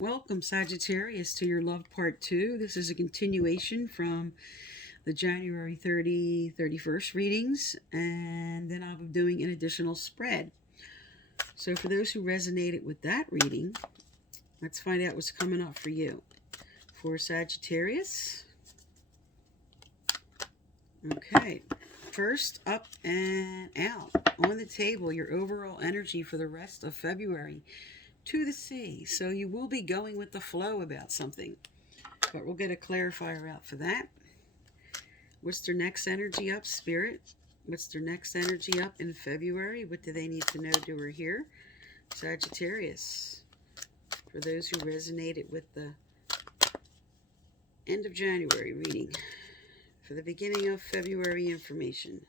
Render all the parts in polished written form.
Welcome, Sagittarius, to your love part two. This is a continuation from the January 31st readings, and then I'll be doing an additional spread. So, for those who resonated with that reading, let's find out what's coming up for you. For Sagittarius, okay, first up and out on the table, your overall energy for the rest of February to the sea. So you will be going with the flow about something, but we'll get a clarifier out for that. What's their next energy up, Spirit? What's their next energy up in February? What do they need to know, do, or hear? Sagittarius, for those who resonated with the end of January reading, for the beginning of February information.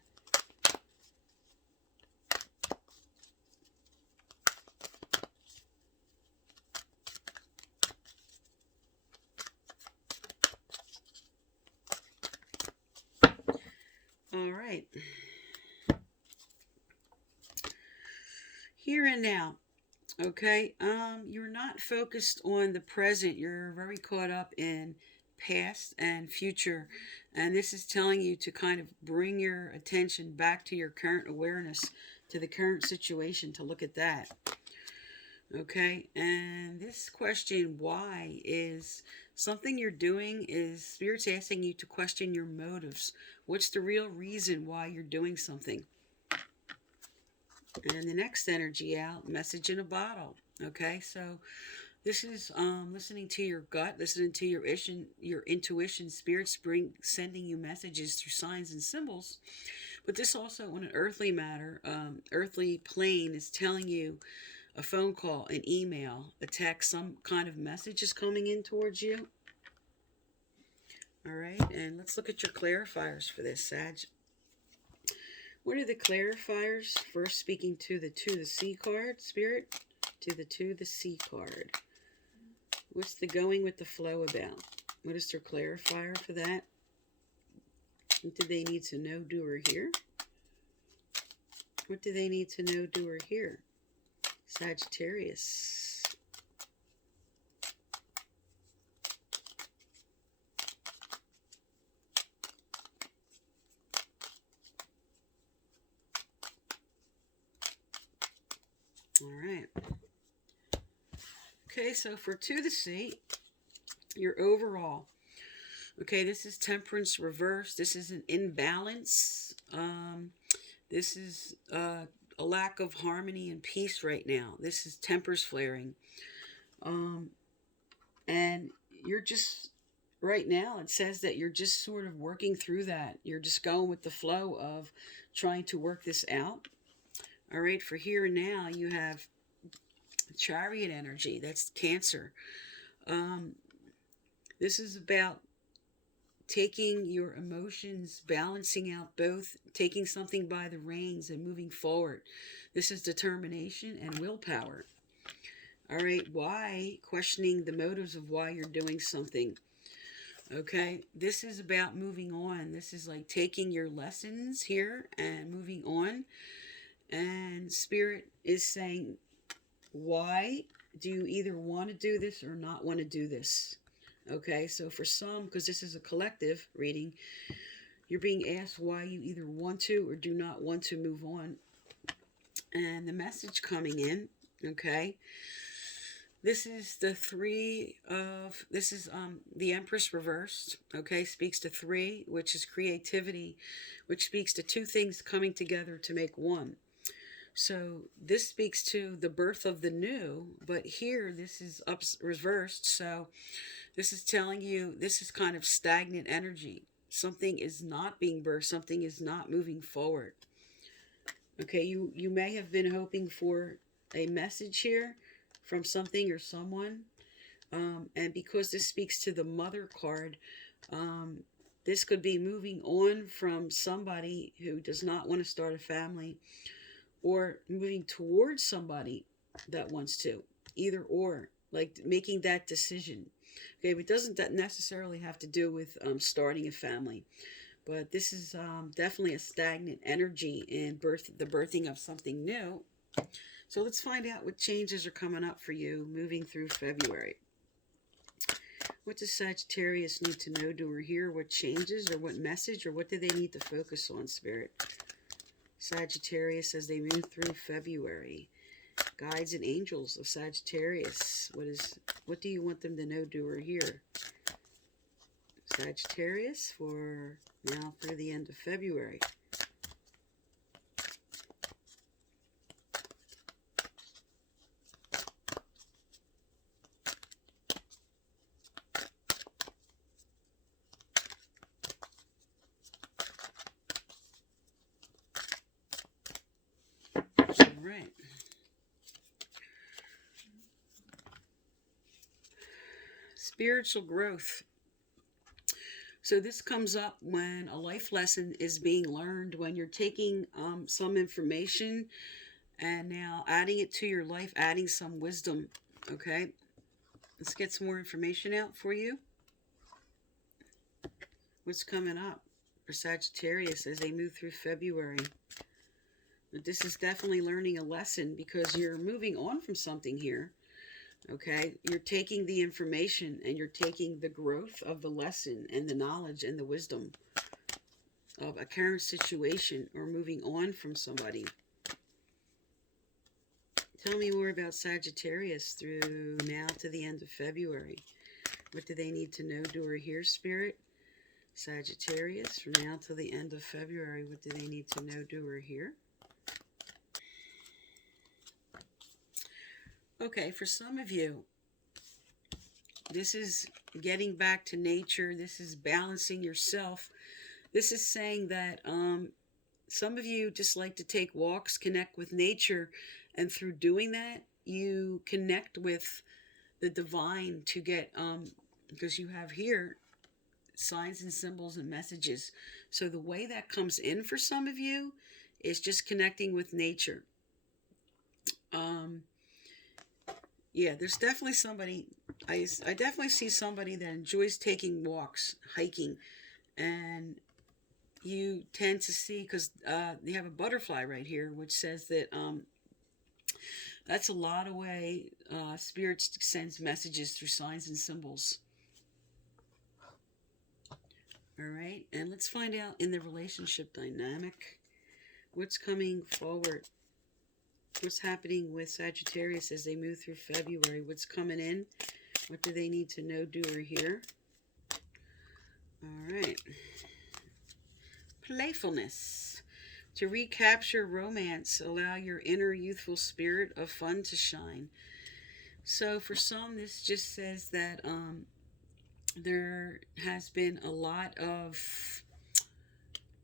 All right. Here and now. Okay. You're not focused on the present. You're very caught up in past and future. And this is telling you to kind of bring your attention back to your current awareness, to the current situation, to look at that. Okay, and this question, why, is something you're doing is Spirit's asking you to question your motives. What's the real reason why you're doing something? And the next energy out, message in a bottle. Okay, so this is listening to your gut, listening to your intuition. Spirit's sending you messages through signs and symbols. But this also, on an earthly matter, earthly plane, is telling you a phone call, an email, a text, some kind of message is coming in towards you. All right, and let's look at your clarifiers for this, Sag. What are the clarifiers? First, speaking to the sea card, Spirit, to the sea card. What's the going with the flow about? What is their clarifier for that? What do they need to know, do, or hear? What do they need to know, do, or hear? Sagittarius. All right. Okay, so for to the sea, your overall. Okay, this is temperance reverse. This is an imbalance. This is a lack of harmony and peace right now. This is tempers flaring. And you're just, right now, it says that you're just sort of working through that. You're just going with the flow of trying to work this out. All right, for here and now, you have Chariot energy. That's Cancer. This is about taking your emotions, balancing out both, taking something by the reins and moving forward. This is determination and willpower. All right, why? Questioning the motives of why you're doing something. Okay, this is about moving on. This is like taking your lessons here and moving on. And Spirit is saying, why do you either want to do this or not want to do this? Okay, so for some, because this is a collective reading, you're being asked why you either want to or do not want to move on. And the message coming in, okay, this is the the Empress reversed, okay, speaks to three, which is creativity, which speaks to two things coming together to make one. So this speaks to the birth of the new, but here this is reversed. So this is telling you this is kind of stagnant energy. Something is not being birthed. Something is not moving forward. Okay, you may have been hoping for a message here from something or someone. And because this speaks to the mother card, this could be moving on from somebody who does not want to start a family, or moving towards somebody that wants to, either or, like making that decision. Okay, but it doesn't necessarily have to do with starting a family, but this is definitely a stagnant energy in the birthing of something new. So let's find out what changes are coming up for you moving through February. What does Sagittarius need to know, do, or hear? What changes, or what message, or what do they need to focus on, Spirit? Sagittarius as they move through February. Guides and angels of Sagittarius. What do you want them to know, do, or hear? Sagittarius for now through the end of February. All right. Spiritual growth. So this comes up when a life lesson is being learned, when you're taking some information and now adding it to your life, adding some wisdom. Okay, let's get some more information out for you. What's coming up for Sagittarius as they move through February? But this is definitely learning a lesson because you're moving on from something here. Okay, you're taking the information and you're taking the growth of the lesson and the knowledge and the wisdom of a current situation or moving on from somebody. Tell me more about Sagittarius through now to the end of February. What do they need to know, do, or hear, Spirit? Sagittarius from now to the end of February. What do they need to know, do, or hear? Okay, for some of you, this is getting back to nature. This is balancing yourself. This is saying that some of you just like to take walks, connect with nature, and through doing that, you connect with the divine to get, because you have here signs and symbols and messages. So the way that comes in for some of you is just connecting with nature. Yeah, there's definitely somebody, I definitely see somebody that enjoys taking walks, hiking, and you tend to see, because you have a butterfly right here, which says that that's a lot of way Spirit sends messages through signs and symbols. All right, and let's find out in the relationship dynamic, what's coming forward. What's happening with Sagittarius as they move through February? What's coming in? What do they need to know, do, or hear? All right. Playfulness. To recapture romance, allow your inner youthful spirit of fun to shine. So for some, this just says that there has been a lot of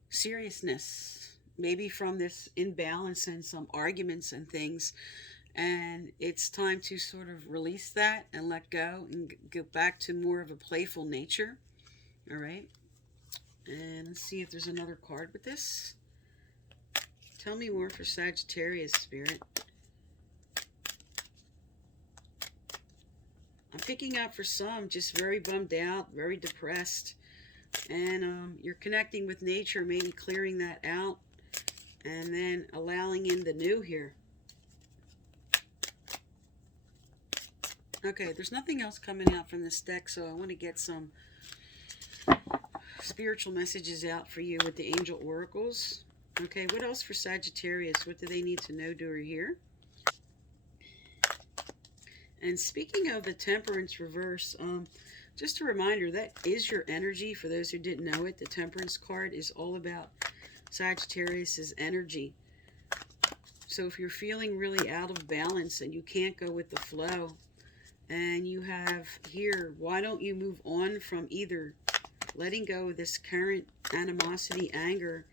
seriousness, maybe from this imbalance and some arguments and things, and it's time to sort of release that and let go and get back to more of a playful nature. All right, and let's see if there's another card with this. Tell me more for Sagittarius, Spirit. I'm picking up for some just very bummed out, very depressed, and you're connecting with nature, maybe clearing that out and then allowing in the new here. Okay, there's nothing else coming out from this deck, so I want to get some spiritual messages out for you with the angel oracles. Okay, what else for Sagittarius? What do they need to know, do, or hear? And speaking of the Temperance reverse, just a reminder, that is your energy. For those who didn't know it, the Temperance card is all about Sagittarius's energy. So if you're feeling really out of balance and you can't go with the flow, and you have here, why don't you move on from either letting go of this current animosity, anger,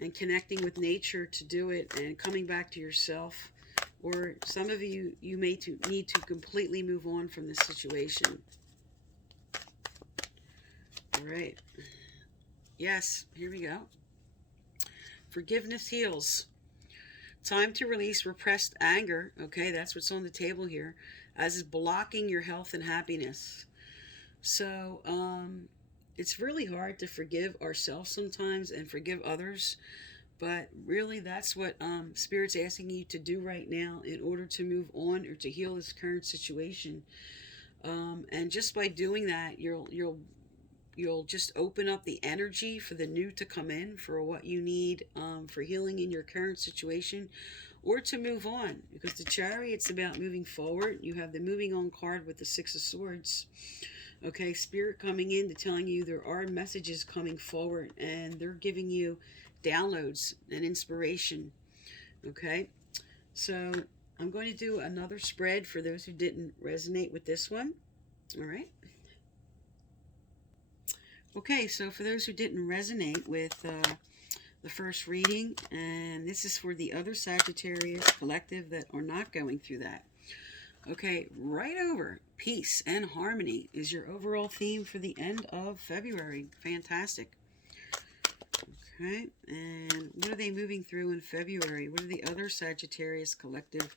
and connecting with nature to do it, and coming back to yourself, or some of you, you may need to completely move on from this situation. All right. Yes, here we go. Forgiveness heals. Time to release repressed anger. Okay, that's what's on the table here, as is blocking your health and happiness. So it's really hard to forgive ourselves sometimes and forgive others, but really that's what Spirit's asking you to do right now in order to move on or to heal this current situation. And just by doing that, you'll just open up the energy for the new to come in, for what you need, for healing in your current situation, or to move on. Because the Chariot's about moving forward. You have the moving on card with the Six of Swords. Okay, Spirit coming in to telling you there are messages coming forward, and they're giving you downloads and inspiration. Okay, so I'm going to do another spread for those who didn't resonate with this one. All right. Okay, so for those who didn't resonate with the first reading, and this is for the other Sagittarius collective that are not going through that. Okay, right over. Peace and harmony is your overall theme for the end of February. Fantastic. Okay, and what are they moving through in February? What are the other Sagittarius collective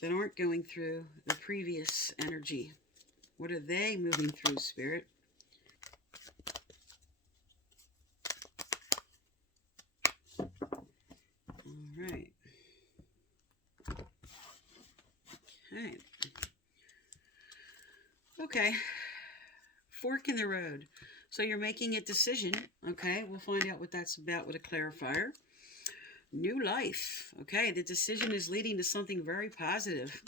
that aren't going through the previous energy? What are they moving through, Spirit? All right. Okay. Okay. Fork in the road. So you're making a decision. Okay, we'll find out what that's about with a clarifier. New life. Okay, the decision is leading to something very positive.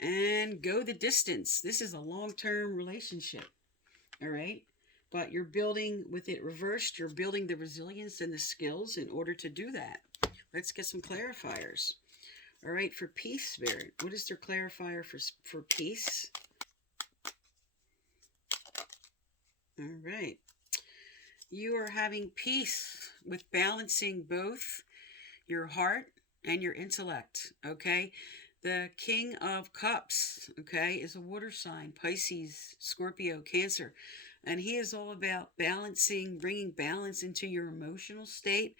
And go the distance. This is a long-term relationship. All right, but you're building with it reversed. You're building the resilience and the skills in order to do that. Let's get some clarifiers. All right, for peace, Spirit. What is their clarifier for peace? All right. You are having peace with balancing both your heart and your intellect, okay? The King of Cups, okay, is a water sign, Pisces, Scorpio, Cancer. And he is all about balancing, bringing balance into your emotional state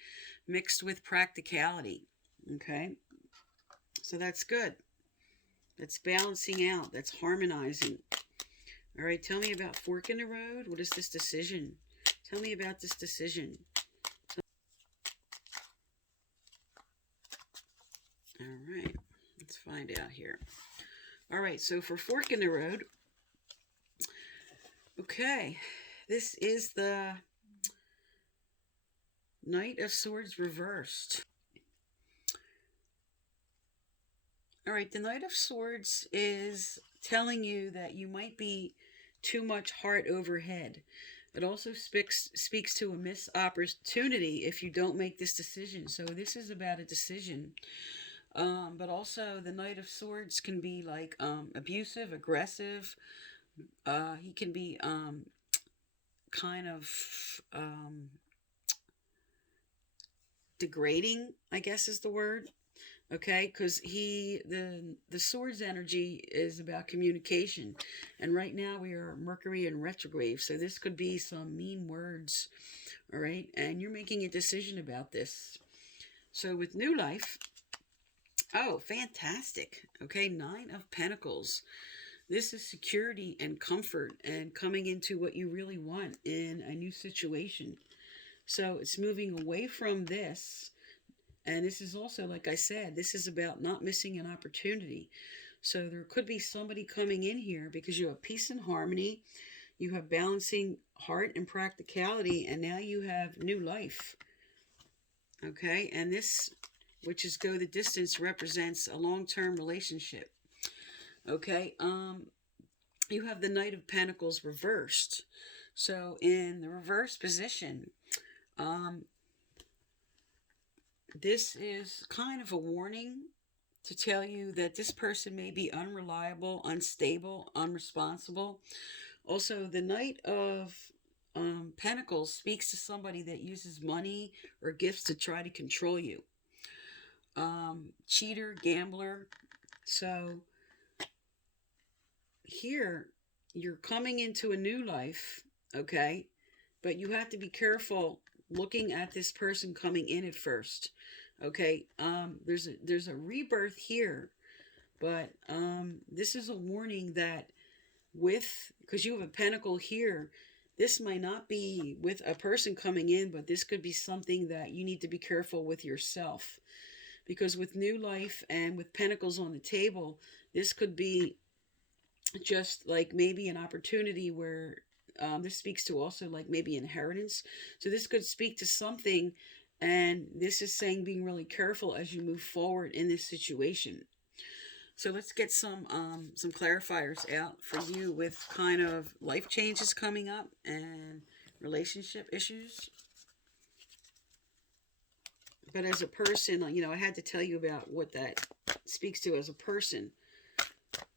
mixed with practicality, okay? So that's good. That's balancing out. That's harmonizing. All right, tell me about fork in the road. What is this decision? Tell me about this decision. All right, let's find out here. All right, so for fork in the road, okay, this is the Knight of Swords reversed. All right, the Knight of Swords is telling you that you might be too much heart over head. It also speaks to a missed opportunity if you don't make this decision. So this is about a decision. But also the Knight of Swords can be like abusive, aggressive. He can be kind of degrading, I guess is the word. Okay, because the sword's energy is about communication, and right now we are Mercury in retrograde, so this could be some mean words. All right, and you're making a decision about this. So with new life, oh, fantastic. Okay, Nine of Pentacles. This is security and comfort and coming into what you really want in a new situation. So it's moving away from this. And this is also, like I said, this is about not missing an opportunity. So there could be somebody coming in here because you have peace and harmony. You have balancing heart and practicality. And now you have new life. Okay. And this, which is go the distance, represents a long-term relationship. Okay. You have the Knight of Pentacles reversed. So in the reverse position, this is kind of a warning to tell you that this person may be unreliable, unstable, unresponsible. Also, the Knight of Pentacles speaks to somebody that uses money or gifts to try to control you. Cheater, gambler. So here, you're coming into a new life, okay? But you have to be careful looking at this person coming in at first. Okay, there's a rebirth here, but this is a warning that because you have a pentacle here, this might not be with a person coming in, but this could be something that you need to be careful with yourself. Because with new life and with pentacles on the table, this could be just like maybe an opportunity where this speaks to also like maybe inheritance. So this could speak to something, and this is saying being really careful as you move forward in this situation. So let's get some clarifiers out for you with kind of life changes coming up and relationship issues. But as a person, I had to tell you about what that speaks to as a person.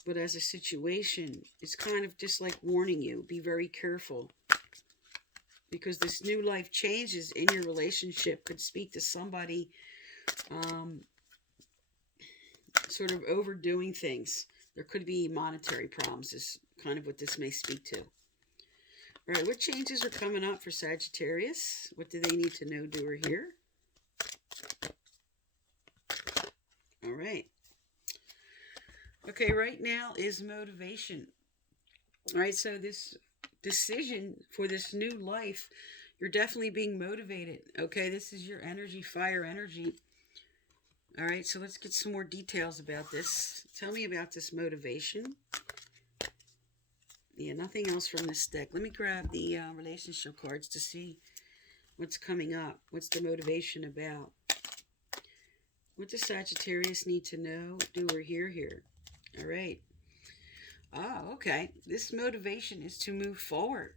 But as a situation, it's kind of just like warning you, be very careful. Because this new life changes in your relationship could speak to somebody um, sort of overdoing things. There could be monetary problems, is kind of what this may speak to. All right, what changes are coming up for Sagittarius? What do they need to know, do, or hear? All right. Okay, right now is motivation. All right, so this decision for this new life, you're definitely being motivated. Okay, this is your energy, fire energy. All right, so let's get some more details about this. Tell me about this motivation. Yeah, nothing else from this deck. Let me grab the relationship cards to see what's coming up. What's the motivation about? What does Sagittarius need to know, do, or hear here? All right. Oh, okay. This motivation is to move forward.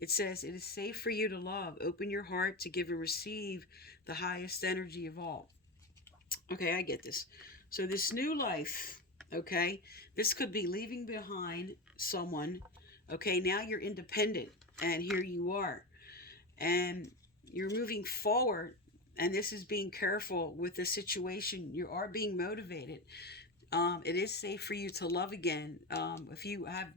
It says it is safe for you to love. Open your heart to give and receive the highest energy of all. Okay, I get this. So this new life, okay, this could be leaving behind someone. Okay, now you're independent, and here you are. And you're moving forward, and this is being careful with the situation. You are being motivated. It is safe for you to love again. If you have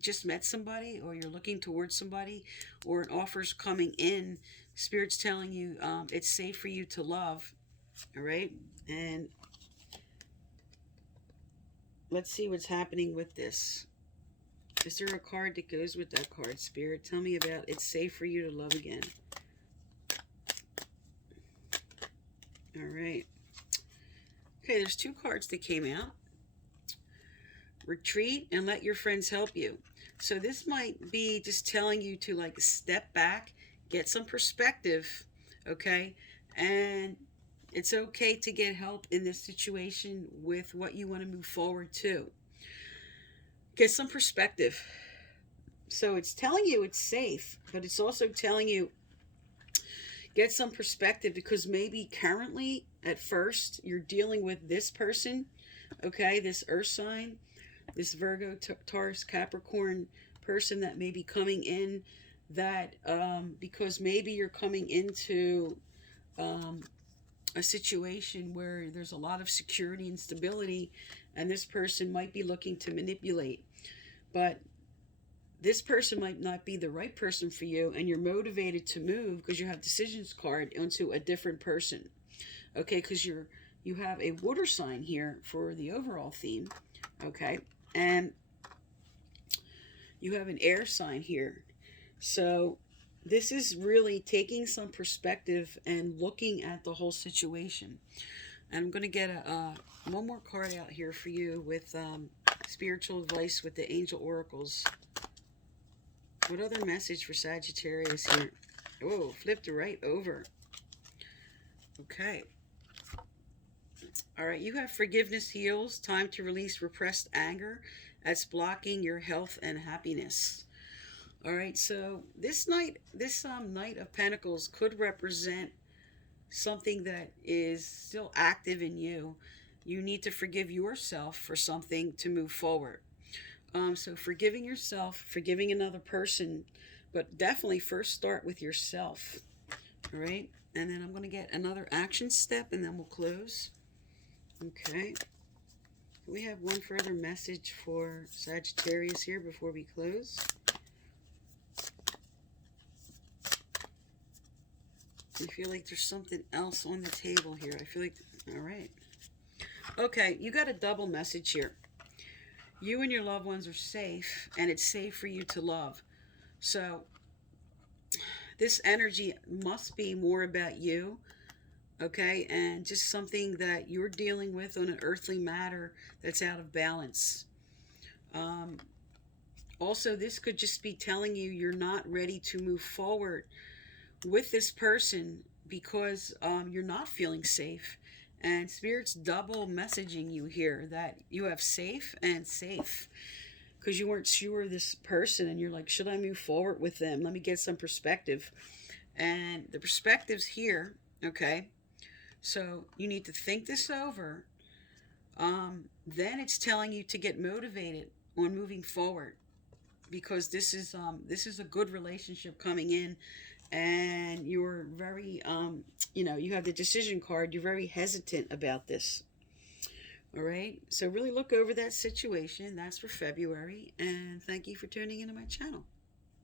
just met somebody, or you're looking towards somebody, or an offer's coming in, Spirit's telling you it's safe for you to love. All right, and let's see what's happening with this. Is there a card that goes with that card, Spirit? Tell me about it's safe for you to love again. All right. Okay, there's two cards that came out. Retreat and let your friends help you. So this might be just telling you to like step back, get some perspective, okay? And it's okay to get help in this situation with what you want to move forward to. Get some perspective. So it's telling you it's safe, but it's also telling you get some perspective, because maybe currently at first you're dealing with this person, okay, this earth sign, this Virgo, Taurus, Capricorn person that may be coming in, that because maybe you're coming into a situation where there's a lot of security and stability, and this person might be looking to manipulate. But this person might not be the right person for you, and you're motivated to move because you have decisions card into a different person. Okay, because you have a water sign here for the overall theme. Okay, and you have an air sign here. So this is really taking some perspective and looking at the whole situation. And I'm going to get one more card out here for you with spiritual advice with the angel oracles. What other message for Sagittarius here? Oh, flipped right over. Okay. All right, you have forgiveness heals. Time to release repressed anger that's blocking your health and happiness. All right, so this Knight of Pentacles could represent something that is still active in you. You need to forgive yourself for something to move forward. So forgiving yourself, forgiving another person, but definitely first start with yourself. All right, and then I'm going to get another action step, and then we'll close. Okay. We have one further message for Sagittarius here before we close. I feel like there's something else on the table here. I feel like, all right. Okay, you got a double message here. You and your loved ones are safe, and it's safe for you to love. So this energy must be more about you, okay, and just something that you're dealing with on an earthly matter that's out of balance. Um, Also, this could just be telling you you're not ready to move forward with this person because you're not feeling safe. And Spirit's double messaging you here that you have safe and safe because you weren't sure of this person and you're like, should I move forward with them? Let me get some perspective. And the perspective's here, okay? So you need to think this over. Then it's telling you to get motivated on moving forward because this is a good relationship coming in, and you're very you have the decision card. You're very hesitant about this. All right, so really look over that situation. That's for February, and thank you for tuning into my channel.